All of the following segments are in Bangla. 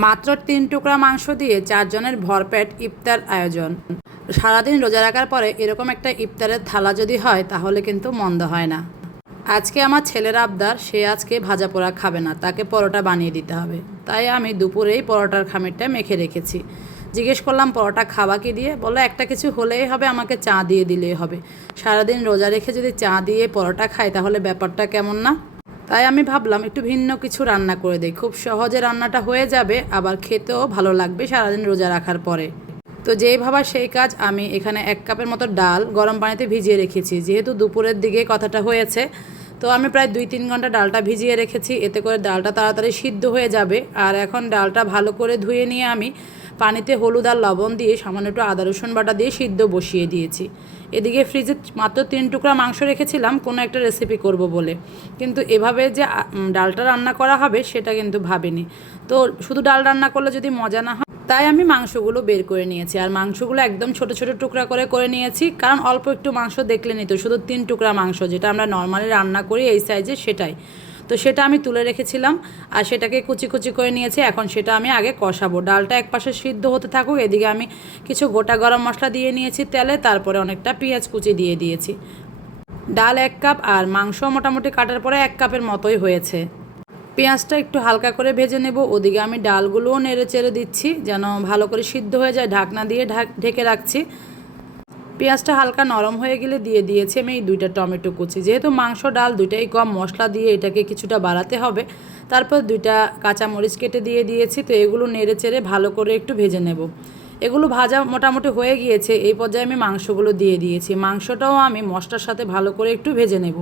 মাত্র তিন টুকরা মাংস দিয়ে চারজনের ভরপেট ইফতার আয়োজন। সারাদিন রোজা রাখার পরে এরকম একটা ইফতারের থালা যদি হয়, তাহলে কিন্তু মন্দ হয় না। আজকে আমার ছেলের আবদার, সে আজকে ভাজা পোড়া খাবে না, তাকে পরোটা বানিয়ে দিতে হবে। তাই আমি দুপুরেই পরোটার খামিরটা মেখে রেখেছি। জিজ্ঞেস করলাম, পরোটা খাওয়া কি দিয়ে? বলল, একটা কিছু হলেই হবে, আমাকে চা দিয়ে দিলেই হবে। সারাদিন রোজা রেখে যদি চা দিয়ে পরোটা খাই, তাহলে ব্যাপারটা কেমন না? তাই আমি ভাবলাম একটু ভিন্ন কিছু রান্না করে দিই। খুব সহজে রান্নাটা হয়ে যাবে, আবার খেতেও ভালো লাগবে সারাদিন রোজা রাখার পরে। তো যেই ভাবা সেই কাজ আমি এখানে এক কাপের মতো ডাল গরম পানিতে ভিজিয়ে রেখেছি। যেহেতু দুপুরের দিকে কথাটা হয়েছে, তো আমি প্রায় দুই তিন ঘণ্টা ডালটা ভিজিয়ে রেখেছি। এতে করে ডালটা তাড়াতাড়ি সিদ্ধ হয়ে যাবে। আর এখন ডালটা ভালো করে ধুয়ে নিয়ে আমি পানিতে হলুদ আর লবণ দিয়ে সামান্য একটু আদা রসুন বাটা দিয়ে সিদ্ধ বসিয়ে দিয়েছি। এদিকে ফ্রিজে মাত্র তিন টুকরা মাংস রেখেছিলাম, কোনো একটা রেসিপি করব বলে। কিন্তু এভাবে যে ডালটা রান্না করা হবে, সেটা কিন্তু ভাবিনি। তো শুধু ডাল রান্না করলে যদি মজা না হয়, তাই আমি মাংসগুলো বের করে নিয়েছি। আর মাংসগুলো একদম ছোট ছোট টুকরা করে করে নিয়েছি, কারণ অল্প একটু মাংস দেখলে নিত শুধু তিন টুকরা মাংস, যেটা আমরা নর্মালি রান্না করি এই সাইজে সেটাই। তো সেটা আমি তুলে রেখেছিলাম আর সেটাকে কুচি কুচি করে নিয়েছি। এখন সেটা আমি আগে কষাবো। ডালটা এক পাশে সিদ্ধ হতে থাকুক, এদিকে আমি কিছু গোটা গরম মশলা দিয়ে নিয়েছি তেলে, তারপরে অনেকটা পেঁয়াজ কুচি দিয়ে দিয়েছি। ডাল এক কাপ আর মাংস মোটামুটি কাটার পরে এক কাপের মতোই হয়েছে। পেঁয়াজটা একটু হালকা করে ভেজে নেব। ওদিকে আমি ডালগুলোও নেড়ে চেড়ে দিচ্ছি, যেন ভালো করে সিদ্ধ হয়ে যায়। ঢাকনা দিয়ে ঢাক ঢেকে রাখছি। পেঁয়াজটা হালকা নরম হয়ে গেলে দিয়ে দিয়েছি আমি এই দুইটা টমেটো কুচি। যেহেতু মাংস, ডাল দুইটাই কম মশলা দিয়ে এটাকে কিছুটা বাড়াতে হবে, তারপর দুইটা কাঁচামরিচ কেটে দিয়ে দিয়েছি, তো এগুলো নেড়ে চেড়ে ভালো করে একটু ভেজে নেব। এগুলো ভাজা মোটামুটি হয়ে গিয়েছে, এই পর্যায়ে আমি মাংসগুলো দিয়ে দিয়েছি। মাংসটাও আমি মশলার সাথে ভালো করে একটু ভেজে নেব।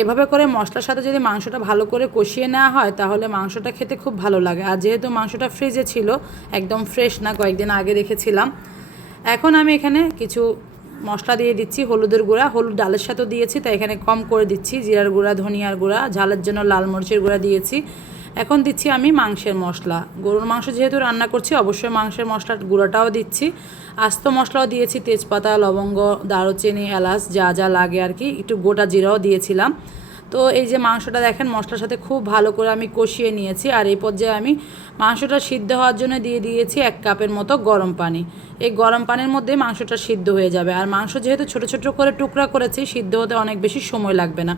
এভাবে করে মশলার সাথে যদি মাংসটা ভালো করে কষিয়ে নেওয়া হয়, তাহলে মাংসটা খেতে খুব ভালো লাগে। আর যেহেতু মাংসটা ফ্রিজে ছিল, একদম ফ্রেশ না, কয়েকদিন আগে রেখেছিলাম, এখন আমি এখানে কিছু মশলা দিয়ে দিচ্ছি, হলুদের গুঁড়া। হলুদ ডালের সাথেও দিয়েছি, তাই এখানে কম করে দিচ্ছি। জিরার গুঁড়া, ধনিয়ার গুঁড়া, ঝালের জন্য লাল মরিচের গুঁড়া দিয়েছি। এখন দিচ্ছি আমি মাংসের মশলা। গরুর মাংস যেহেতু রান্না করছি, অবশ্যই মাংসের মশলার গুঁড়াটাও দিচ্ছি। আস্ত মশলাও দিয়েছি, তেজপাতা, লবঙ্গ, দারুচিনি, এলাচ, যা যা লাগে আর কি। একটু গোটা জিরাও দিয়েছিলাম। তো এই যে মাংসটা দেখেন, মশলার সাথে খুব ভালো করে আমি কষিয়ে নিয়েছি আর এই পর্যায়ে আমি মাংসটা সিদ্ধ হওয়ার জন্য দিয়ে দিয়েছি এক কাপের মতো গরম পানি। এই গরম পানির মধ্যে মাংসটা সিদ্ধ হয়ে যাবে। আর মাংস যেহেতু ছোট ছোট করে টুকরা করেছি, সিদ্ধ হতে অনেক বেশি সময় লাগবে না।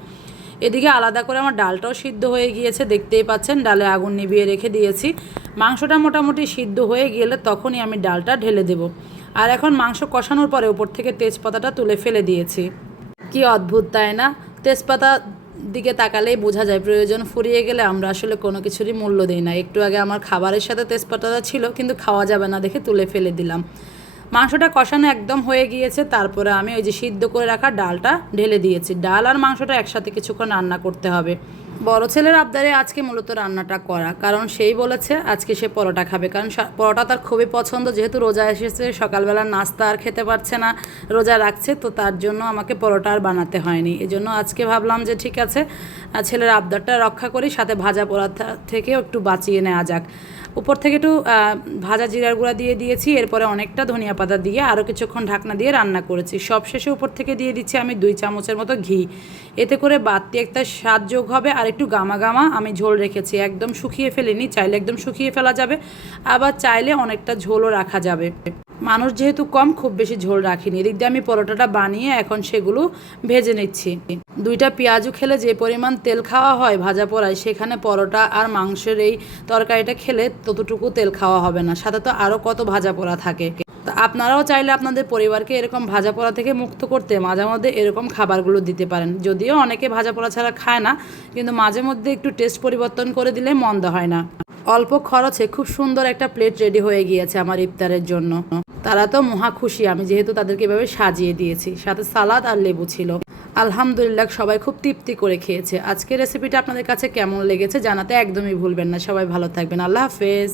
এদিকে আলাদা করে আমার ডালটাও সিদ্ধ হয়ে গিয়েছে, দেখতেই পাচ্ছেন ডালে আগুন নিভিয়ে রেখে দিয়েছি। মাংসটা মোটামুটি সিদ্ধ হয়ে গেলে তখনই আমি ডালটা ঢেলে দেব। আর এখন মাংস কষানোর পরে উপর থেকে তেজপাতাটা তুলে ফেলে দিয়েছি। কি অদ্ভুত, তাই না? তেজপাতা দিকে তাকালেই বোঝা যায় প্রয়োজন ফুরিয়ে গেলে আমরা আসলে কোনো কিছুরই মূল্য দিই না। একটু আগে আমার খাবারের সাথে তেজপাতাটা ছিল, কিন্তু খাওয়া যাবে না দেখে তুলে ফেলে দিলাম। মাংসটা কষানো একদম হয়ে গিয়েছে, তারপরে আমি ওই যে সিদ্ধ করে রাখা ডালটা ঢেলে দিয়েছি। ডাল আর মাংসটা একসাথে কিছুক্ষণ রান্না করতে হবে। বড় ছেলের আবদারে আজকে মূলত রান্নাটা করা, কারণ সেই বলেছে আজকে সে পরোটা খাবে। কারণ পরোটা তার খুবই পছন্দ, যেহেতু রোজা এসেছে, সকালবেলা নাস্তা আর খেতে পারছে না, রোজা রাখছে, তো তার জন্য আমাকে পরোটা আর বানাতে হয়নি। এই জন্য আজকে ভাবলাম যে ঠিক আছে ছেলের আবদারটা রক্ষা করি, সাথে ভাজা পোড়া থেকেও একটু বাঁচিয়ে নেওয়া যাক। উপর থেকে একটু ভাজা জিরার গুঁড়া দিয়ে দিয়েছি, এরপরে অনেকটা ধনিয়া পাতা দিয়ে আরও কিছুক্ষণ ঢাকনা দিয়ে রান্না করেছি। সব শেষে উপর থেকে দিয়ে দিচ্ছি আমি দুই চামচের মতো ঘি। এতে করে বাড়তি একটা স্বাদ যোগ হবে আর একটু গামা গামা আমি ঝোল রেখেছি। একদম শুকিয়ে ফেলিনি, চাইলে একদম শুকিয়ে ফেলা যাবে, আবার চাইলে অনেকটা ঝোলও রাখা যাবে। মানুষ যেহেতু কম, খুব বেশি ঝোল রাখিনি। এদিক দিয়ে আমি পরোটাটা বানিয়ে এখন সেগুলো ভেজে নিচ্ছি। দুইটা পেঁয়াজু খেলে যে পরিমাণ তেল খাওয়া হয় ভাজা পোড়ায়, সেখানে পরোটা আর মাংসের এই তরকারিটা খেলে ততটুকু তেল খাওয়া হবে না। সাথে তো আরও কত ভাজা পোড়া থাকে। তা আপনারাও চাইলে আপনাদের পরিবারকে এরকম ভাজা পোড়া থেকে মুক্ত করতে মাঝে মধ্যে এরকম খাবারগুলো দিতে পারেন। যদিও অনেকে ভাজা পোড়া ছাড়া খায় না, কিন্তু মাঝে মধ্যে একটু টেস্ট পরিবর্তন করে দিলে মন্দ হয় না। অল্প খরচে খুব সুন্দর একটা প্লেট রেডি হয়ে গিয়েছে আমার ইফতারের জন্য। তারা তো মহা খুশি, আমি যেহেতু তাদেরকে এভাবে সাজিয়ে দিয়েছি। সাথে সালাদ আর লেবু ছিল। আলহামদুলিল্লাহ সবাই খুব তৃপ্তি করে খেয়েছে। আজকের রেসিপিটা আপনাদের কাছে কেমন লেগেছে জানাতে একদমই ভুলবেন না। সবাই ভালো থাকবেন। আল্লাহ হাফেজ।